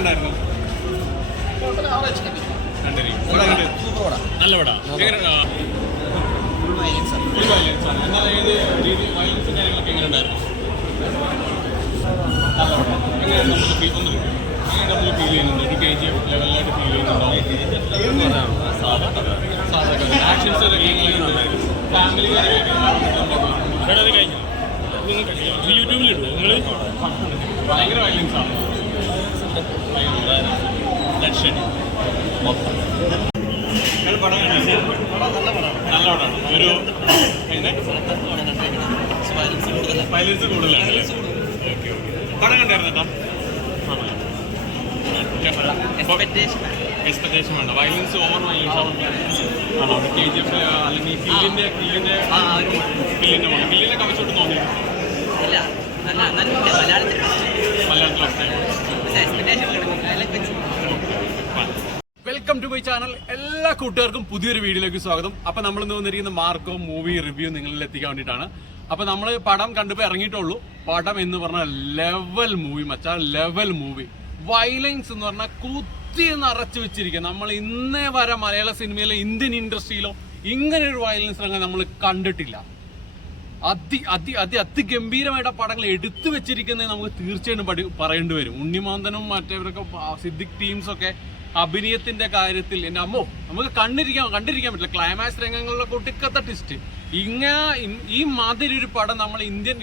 ഉണ്ടായിരുന്നു? നല്ല പടാ. ഫുൾ വയലൻസ് ആണ്. എന്നാൽ ഏത് രീതി വയലൻസും കാര്യങ്ങളൊക്കെ എങ്ങനെ ഉണ്ടായിരുന്നു? നല്ല പടം. എങ്ങനെയാണ് നമുക്ക് ഫീൽ ചെയ്യുന്നുണ്ട്? ഒരു KGF ലെവലിലായിട്ട് ഫീൽ ചെയ്യുന്നുണ്ടോ? ആക്ഷൻസ് ഒക്കെ ഫാമിലി യൂട്യൂബിലിടുമോ നിങ്ങൾ? ഭയങ്കര വയലൻസ് ആണ്. നല്ല പടമാണ്. ഒരു വയലൻസ് കൂടുതലാണ്. ഓക്കെ പടം കണ്ടായിരുന്നു എക്സ്പെക്ടേഷൻ വേണ്ട. വയലൻസ് ഓവർ വയലൻസ് ആണോ? KGF അല്ലെങ്കിൽ കില്ലിന്റെ കവച്ചോട്ട് തോന്നിയത് വെൽക്കം ടു മൈ ചാനൽ. എല്ലാ കൂട്ടുകാർക്കും പുതിയൊരു വീഡിയോയിലേക്ക് സ്വാഗതം. അപ്പൊ നമ്മൾ ഇന്ന് വന്നിരിക്കുന്ന മാർക്കോ മൂവി റിവ്യൂ നിങ്ങളിൽ എത്തിക്കാൻ വേണ്ടിയിട്ടാണ്. അപ്പൊ നമ്മൾ പടം കണ്ടപ്പോൾ ഇറങ്ങിയിട്ടുള്ളൂ. പടം എന്ന് പറഞ്ഞാൽ ലെവൽ മൂവി മച്ചാ, ലെവൽ മൂവി. വയലൻസ് എന്ന് പറഞ്ഞാൽ കുത്തി നിറച്ചു വെച്ചിരിക്കുക. നമ്മൾ ഇന്നേ വരെ മലയാള സിനിമയിലോ ഇന്ത്യൻ ഇൻഡസ്ട്രിയിലോ ഇങ്ങനെ ഒരു വയലൻസ് രംഗം നമ്മൾ കണ്ടിട്ടില്ല. അതിഗംഭീരമായിട്ട് പടങ്ങൾ എടുത്തു വെച്ചിരിക്കുന്നത് നമുക്ക് തീർച്ചയായിട്ടും പറയേണ്ടി വരും. ഉണ്ണിമാന്തനും മറ്റേവരൊക്കെ സിദ്ദിഖ് ടീംസൊക്കെ അഭിനയത്തിന്റെ കാര്യത്തിൽ എൻ്റെ അമ്മോ നമുക്ക് കണ്ടിരിക്കാൻ പറ്റില്ല. ക്ലൈമാക്സ് രംഗങ്ങളിലൊക്കെ ഒടുക്കത്തെ ട്വിസ്റ്റ്. ഈ മാതിരി ഒരു പടം നമ്മൾ ഇന്ത്യൻ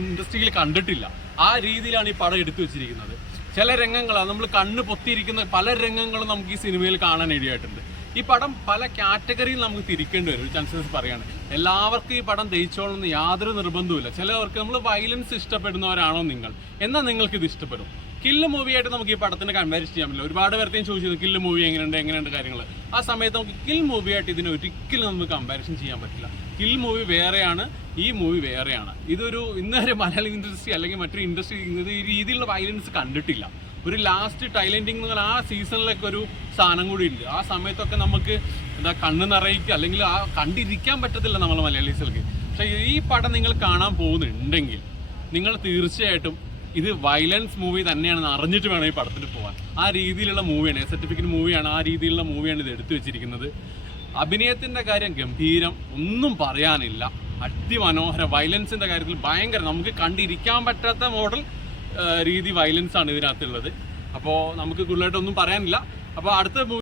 ഇൻഡസ്ട്രിയിൽ കണ്ടിട്ടില്ല. ആ രീതിയിലാണ് ഈ പടം എടുത്തു വെച്ചിരിക്കുന്നത്. ചില രംഗങ്ങളാണ് നമ്മൾ കണ്ണ് പൊത്തിയിരിക്കുന്ന പല രംഗങ്ങളും നമുക്ക് ഈ സിനിമയിൽ കാണാൻ ഇടയായിട്ടുണ്ട്. ഈ പടം പല കാറ്റഗറിയിൽ നമുക്ക് തിരിക്കേണ്ടി വരും. ഒരു ചാൻസസ് പറയാണ്. എല്ലാവർക്കും ഈ പടം ദഹിച്ചോളണമെന്ന് യാതൊരു നിർബന്ധവുമില്ല. ചിലവർക്ക് നമ്മൾ വയലൻസ് ഇഷ്ടപ്പെടുന്നവരാണോ നിങ്ങൾ, എന്നാൽ നിങ്ങൾക്ക് ഇത് ഇഷ്ടപ്പെടും. കില്ല് മൂവിയായിട്ട് നമുക്ക് ഈ പടത്തിന് കമ്പാരിസൺ ചെയ്യാൻ പറ്റില്ല. ഒരുപാട് പേർത്തേയും ചോദിച്ചത് കില്ല് മൂവി എങ്ങനെയുണ്ട് കാര്യങ്ങൾ. ആ സമയത്ത് നമുക്ക് കിൽ മൂവിയായിട്ട് ഇതിനെ ഒരിക്കലും നമുക്ക് കമ്പാരിസൺ ചെയ്യാൻ പറ്റില്ല. കിൽ മൂവി വേറെയാണ്, ഈ മൂവി വേറെയാണ്. ഇതൊരു ഇന്നൊരു മലയാള ഇൻഡസ്ട്രി അല്ലെങ്കിൽ മറ്റൊരു ഇൻഡസ്ട്രി ഈ രീതിയിലുള്ള വയലൻസ് കണ്ടിട്ടില്ല. ഒരു ലാസ്റ്റ് ടൈലൻഡിങ് എന്ന് പറഞ്ഞാൽ ആ സീസണിലൊക്കെ ഒരു സാധനം കൂടി ഉണ്ട്. ആ സമയത്തൊക്കെ നമുക്ക് എന്താ കണ്ണ് നിറയിക്കുക അല്ലെങ്കിൽ ആ കണ്ടിരിക്കാൻ പറ്റത്തില്ല നമ്മൾ മലയാളീസുകൾക്ക്. പക്ഷേ ഈ പടം നിങ്ങൾ കാണാൻ പോകുന്നുണ്ടെങ്കിൽ നിങ്ങൾ തീർച്ചയായിട്ടും ഇത് വയലൻസ് മൂവി തന്നെയാണെന്ന് അറിഞ്ഞിട്ട് വേണം ഈ പടത്തിന് പോകാൻ. ആ രീതിയിലുള്ള മൂവിയാണ്, സർട്ടിഫിക്കറ്റ് മൂവിയാണ്. ആ രീതിയിലുള്ള മൂവിയാണ് ഇത് എടുത്തു വെച്ചിരിക്കുന്നത്. അഭിനയത്തിൻ്റെ കാര്യം ഗംഭീരം, ഒന്നും പറയാനില്ല. അതിമനോഹര. വയലൻസിൻ്റെ കാര്യത്തിൽ ഭയങ്കര നമുക്ക് കണ്ടിരിക്കാൻ പറ്റാത്ത മോഡൽ രീതി വയലൻസ് ആണ് ഇതിനകത്തുള്ളത്. അപ്പോൾ നമുക്ക് കൂടുതലായിട്ടൊന്നും പറയാനില്ല. അപ്പോൾ അടുത്ത